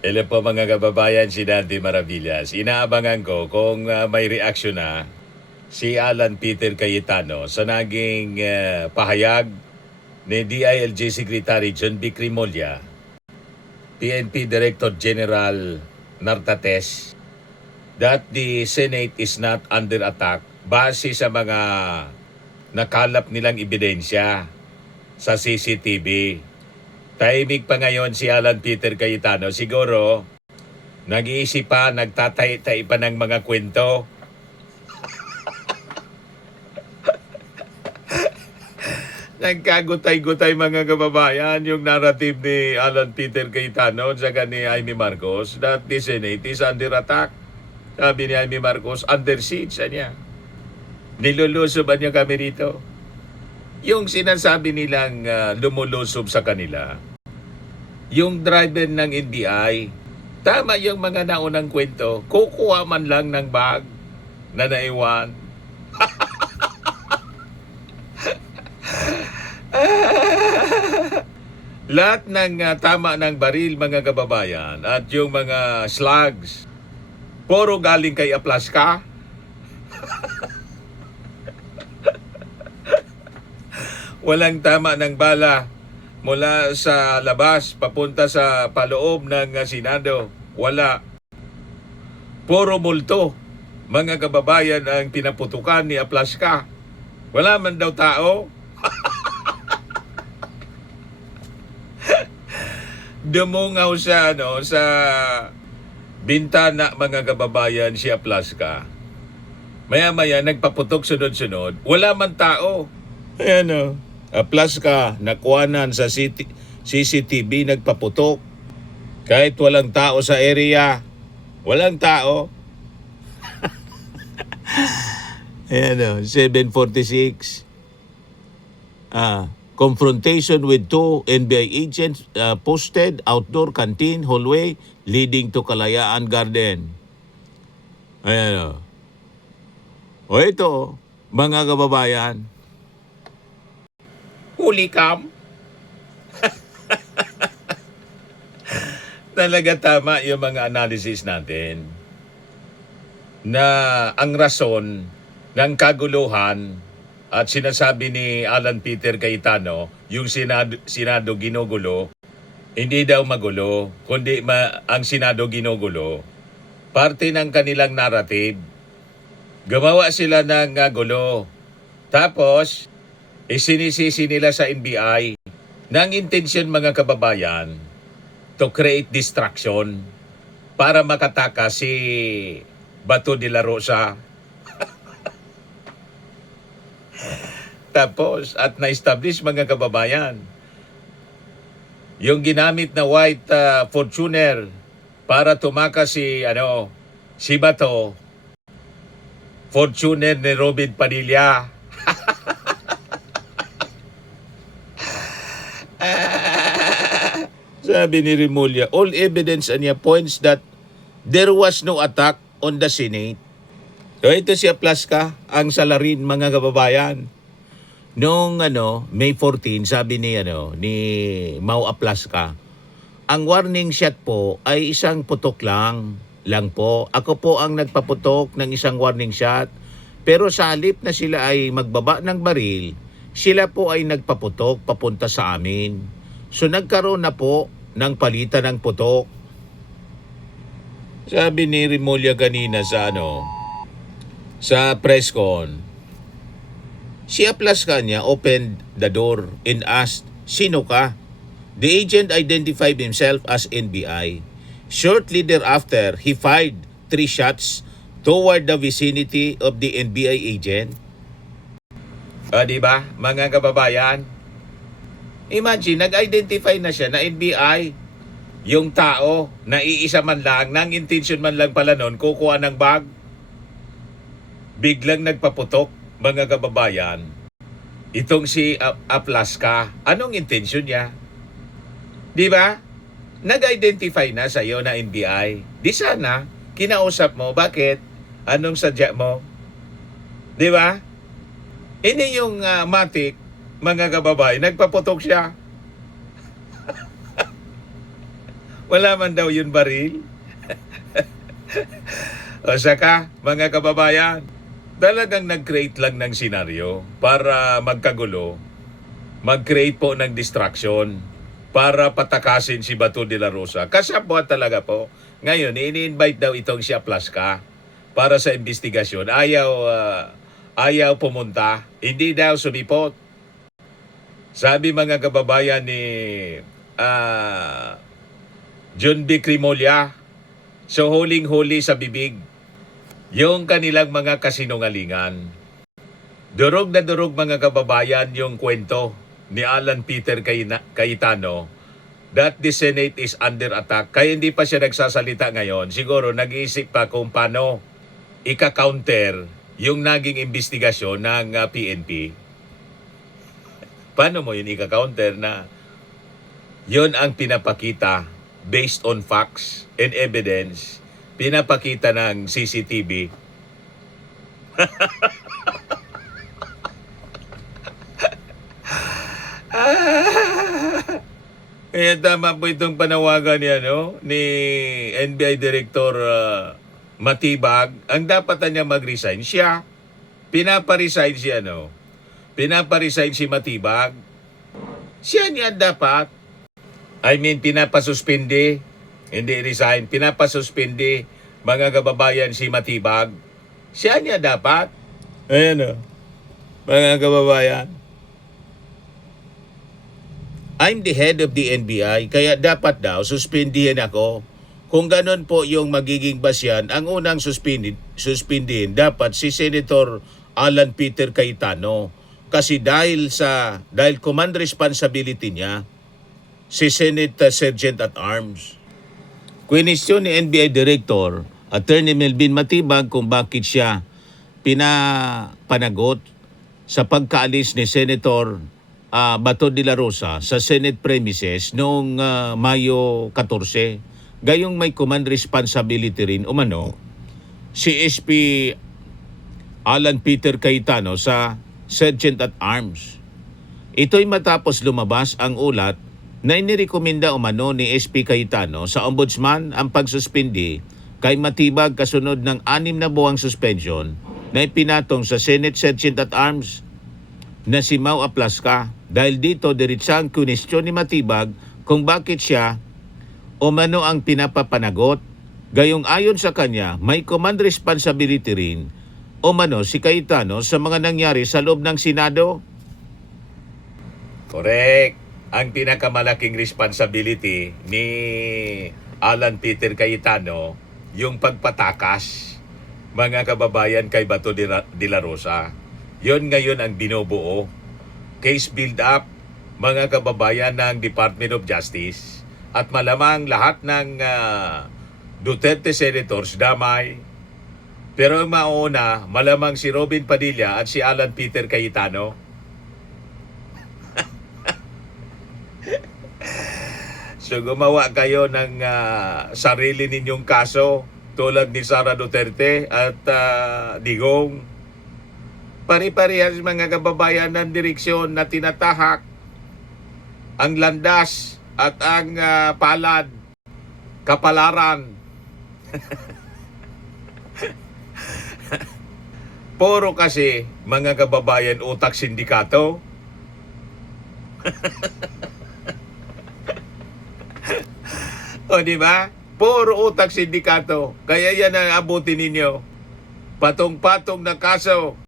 Hello po mga kababayan, si Dante Maravillas. Inaabangan ko kung may reaksyon na si Alan Peter Cayetano sa naging pahayag ni DILG Secretary John B. Crimolia, PNP Director General Nartates, that the Senate is not under attack base sa mga nakalap nilang ebidensya sa CCTV. Tahimik pa ngayon si Alan Peter Cayetano. Siguro, nag-iisip pa, nagtatay-tay pa ng mga kwento. Nagkagutay-gutay mga kababayan yung narrative ni Alan Peter Cayetano at ni Jaime Marcos that the Senate is under attack. Sabi ni Jaime Marcos, under siege niya. Nilulusob niya kami rito. Yung sinasabi nilang lumulusob sa kanila, yung driver ng NBI, tama yung mga naunang kwento, kukuha man lang ng bag na naiwan. Lahat ng tama ng baril mga kababayan at yung mga slugs, puro galing kay Aplaska. Walang tama ng bala mula sa labas papunta sa paloob ng Senado. Wala. Puro multo mga kababayan ang pinaputukan ni Aplaska. Wala man daw tao. Dumungaw sa sa bintana mga kababayan si Aplaska. Maya-maya nagpaputok sunod-sunod. Wala man tao. Ayan Aplaska, nakuhanan sa CCTV, nagpaputok. Kahit walang tao sa area, walang tao. Ayan 7:46. Confrontation with two NBI agents posted outdoor canteen hallway leading to Kalayaan Garden. Ayan O ito, mga kababayan, huli kam. Talaga tama yung mga analysis natin na ang rason ng kaguluhan at sinasabi ni Alan Peter Cayetano, yung Senado ginugulo, hindi daw magulo, kundi ang Senado ginugulo. Parte ng kanilang narrative. Gumawa sila ng gulo. Tapos, isinisisi nila sa NBI ng intensyon mga kababayan to create distraction para makatakas si Bato de la Rosa. Tapos, at na-establish mga kababayan, yung ginamit na white Fortuner para tumakas si Bato, Fortuner ni Robin Padilla. Sabi ni Remulla, all evidence niya points that there was no attack on the Senate. So ito si Aplaska, ang salarin mga kababayan. Noong May 14, sabi ni Mau Aplaska, ang warning shot po ay isang putok lang po. Ako po ang nagpaputok ng isang warning shot. Pero sa halip na sila ay magbaba ng baril, sila po ay nagpaputok papunta sa amin. So nagkaroon na po ng palitan ng putok. Sabi ni Remulla kanina sa press con, si Aplaska niya opened the door and asked, "Sino ka?" The agent identified himself as NBI. Shortly thereafter, he fired 3 shots toward the vicinity of the NBI agent. Diba, mga kababayan? Imagine, nag-identify na siya na NBI. Yung tao, na iisa man lang, nang intention man lang pala nun, kukuha ng bag. Biglang nagpaputok, mga kababayan. Itong si Aplaska, anong intention niya? Di ba? Nag-identify na sa iyo na NBI. Di sana, kinausap mo, bakit? Anong sadya mo? Di ba? Ini yung matik, mga kababayan, nagpaputok siya. Wala man daw yun baril. O saka, mga kababayan, talagang nag-create lang ng senaryo para magkagulo, mag-create po ng distraction para patakasin si Bato de la Rosa. Kasabwat talaga po. Ngayon, ini-invite daw itong si Aplaska para sa investigasyon. Ayaw pumunta. Hindi daw sumipot. Sabi mga kababayan ni John B. Crimolia, so huling-huli sa bibig yung kanilang mga kasinungalingan. Durog na durog mga kababayan yung kwento ni Alan Peter Cayetano that the Senate is under attack. Kaya hindi pa siya nagsasalita ngayon. Siguro nag-iisip pa kung paano ika-counter yung naging investigasyon ng PNP. Paano mo yun ika-counter na yun ang pinapakita based on facts and evidence, pinapakita ng CCTV. Kaya tama po itong panawagan ni NBI Director Matibag. Ang dapat niya mag-resign siya. Pinaparesign siya, Pinaparesign si Matibag. Siya niya dapat. Pinapasuspindi. Hindi resign. Pinapasuspindi mga kababayan si Matibag. Siya niya dapat. Ayan mga kababayan. I'm the head of the NBI, kaya dapat daw suspindihin ako. Kung ganun po yung magiging basyan, ang unang suspindihin dapat si Senator Alan Peter Cayetano. Kasi dahil command responsibility niya, si Senate Sergeant at Arms. Kwenisyon ni NBI Director, Attorney Melvin Matibag kung bakit siya pinapanagot sa pagkaalis ni Senator Bato de la Rosa sa Senate premises noong Mayo 14. Gayong may command responsibility rin si SP Alan Peter Cayetano sa Sergeant at Arms. Ito'y matapos lumabas ang ulat na inirekomenda ni SP Cayetano sa Ombudsman ang pagsuspindi kay Matibag kasunod ng 6 na buwang suspension na ipinatong sa Senate Sergeant at Arms na si Mau Aplaska. Dahil dito diritsang kunestyon ni Matibag kung bakit siya ang pinapapanagot. Gayong ayon sa kanya, may command responsibility rin si Cayetano sa mga nangyari sa loob ng Senado. Correct. Ang pinakamalaking responsibility ni Alan Peter Cayetano, yung pagpatakas mga kababayan kay Bato de la Rosa. Yon ngayon ang binubuo. Case build-up, mga kababayan ng Department of Justice, at malamang lahat ng Duterte Senators damay. Pero ang mauna, malamang si Robin Padilla at si Alan Peter Cayetano. So gumawa kayo ng sarili ninyong kaso tulad ni Sara Duterte at Digong. Pari-parehas mga kababayan ng direksyon na tinatahak ang landas at ang palad, kapalaran. Puro kasi mga kababayan utak sindikato. O di ba? Puro utak sindikato. Kaya yan ang abutin ninyo. Patong-patong na kaso.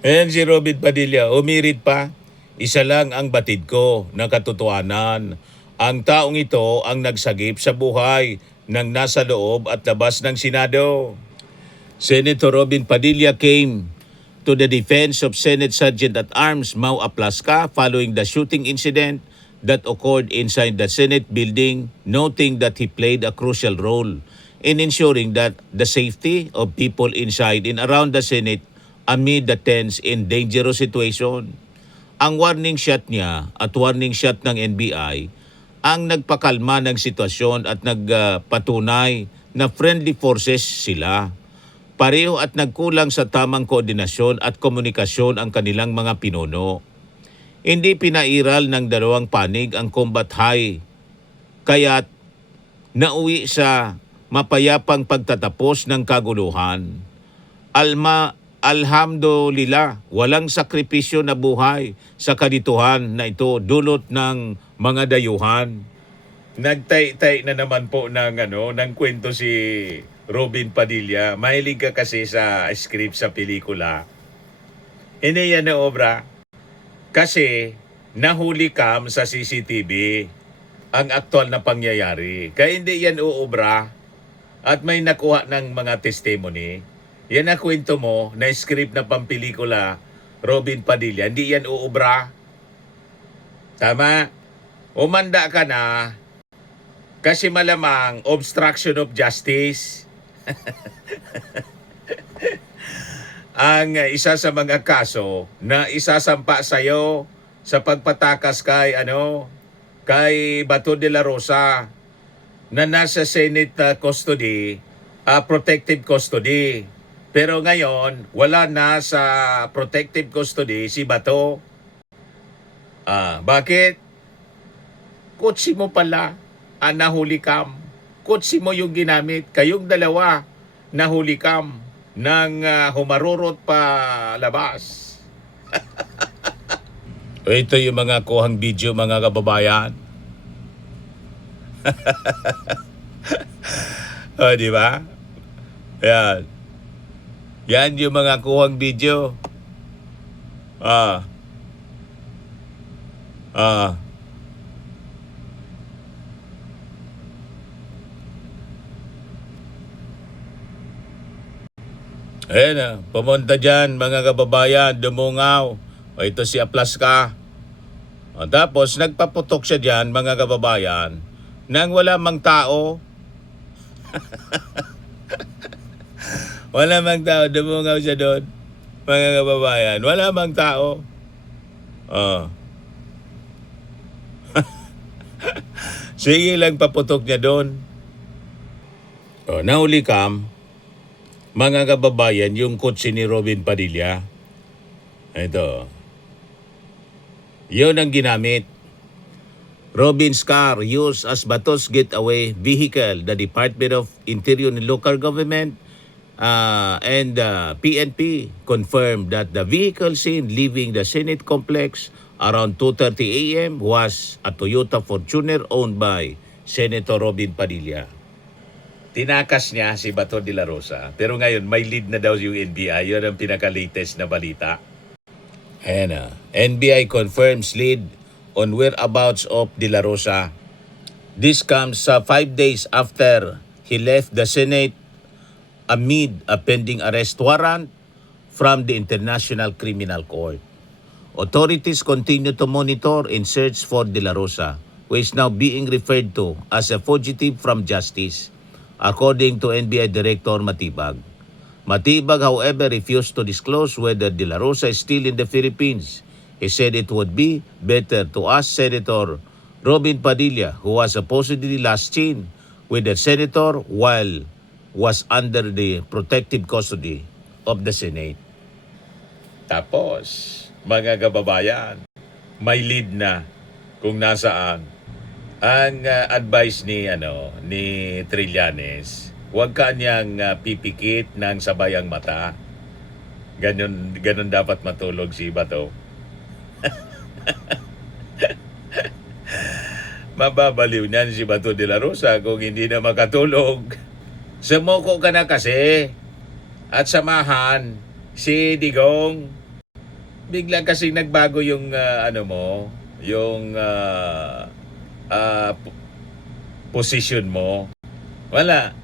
Ayan si Robin Padilla, umirit pa. Isa lang ang batid ko na katotohanan. Ang taong ito ang nagsagip sa buhay ng nasa loob at labas ng Senado. Senator Robin Padilla came to the defense of Senate Sergeant at Arms Mau Aplaska following the shooting incident that occurred inside the Senate building, noting that he played a crucial role in ensuring that the safety of people inside and around the Senate amid the tense and dangerous situation. Ang warning shot niya at warning shot ng NBI ang nagpakalma ng sitwasyon at nagpatunay na friendly forces sila. Pareho at nagkulang sa tamang koordinasyon at komunikasyon ang kanilang mga pinuno. Hindi pinairal ng dalawang panig ang combat high, kaya't nauwi sa mapayapang pagtatapos ng kaguluhan. Alhamdulillah, walang sakripisyo na buhay sa kadituhan na ito dulot ng mga dayuhan. Nagtay-tay na naman po ng kwento si Robin Padilla. Mahilig ka kasi sa script sa pelikula. Hindi yan na obra. Kasi nahuli cam sa CCTV ang aktual na pangyayari. Kaya hindi yan uobra at may nakuha ng mga testimony. Yan na kwento mo na script na pampelikula, Robin Padilla. Hindi yan uobra. Tama? Umanda ka na kasi malamang obstruction of justice ang isa sa mga kaso na isasampa sa'yo sa pagpatakas kay Bato de la Rosa na nasa Senate custody, protective custody. Pero ngayon, wala na sa protective custody si Bato. Bakit? Kutsi mo pala ang nahuli cam. Kutsi mo yung ginamit. Kayong dalawa nahuli cam ng humarurot pa labas. Ito yung mga kuhang video, mga kababayan. Di ba? Yan. Yan yung mga kuhang video. Ayan na, pumunta dyan mga kababayan, dumungaw. Ito si Aplaska. Tapos nagpaputok siya dyan mga kababayan nang wala mang tao. Wala mang tao, dumungaw siya doon. Mga kababayan, wala mang tao. Sige lang paputok niya doon. Nahuli cam. Mga kababayan, yung kotse ni Robin Padilla, ito, yun ang ginamit. Robin's car used as Bato's getaway vehicle. The Department of Interior and Local Government and PNP confirmed that the vehicle seen leaving the Senate complex around 2:30 a.m. was a Toyota Fortuner owned by Senator Robin Padilla. Tinakas niya si Bato de la Rosa. Pero ngayon, may lead na daw yung NBI. Yun ang pinaka-latest na balita. Ayan na. NBI confirms lead on whereabouts of de la Rosa. This comes 5 days after he left the Senate amid a pending arrest warrant from the International Criminal Court. Authorities continue to monitor and search for de la Rosa, who is now being referred to as a fugitive from justice, according to NBI Director Matibag. Matibag, however, refused to disclose whether De La Rosa is still in the Philippines. He said it would be better to ask Senator Robin Padilla, who was supposedly last seen with the senator while was under the protective custody of the Senate. Tapos, mga kababayan, may lead na kung nasaan. Ang advice ni Trillanes, huwag ka niyang pipikit ng sabayang mata. Ganun dapat matulog si Bato. Mababaliw niyan si Bato de la Rosa kung hindi na makatulog. Sumuko ka na kasi at samahan si Digong. Bigla kasi nagbago yung position mo. Wala.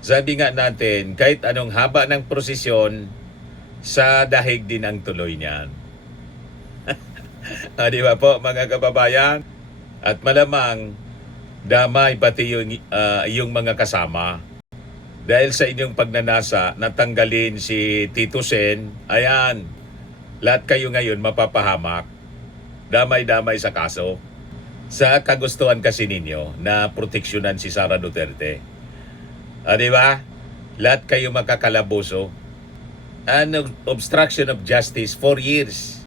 Sabi nga natin, kahit anong haba ng prosesyon, sa dahig din ang tuloy niyan. Di ba po mga kababayan? At malamang damay pati yung mga kasama. Dahil sa inyong pagnanasa, natanggalin si Tito Sen, ayan, lahat kayo ngayon mapapahamak. Damay-damay sa kaso. Sa kagustuhan kasi ninyo na proteksyonan si Sara Duterte. Di ba? Lahat kayo makakalaboso. Obstruction of justice, 4 years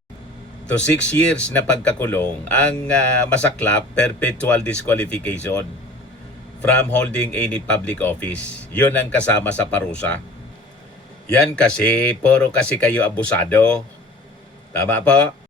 to 6 years na pagkakulong. Ang masaklap, perpetual disqualification. from holding any public office. Yun ang kasama sa parusa. Yan kasi, puro kasi kayo abusado. Tama po?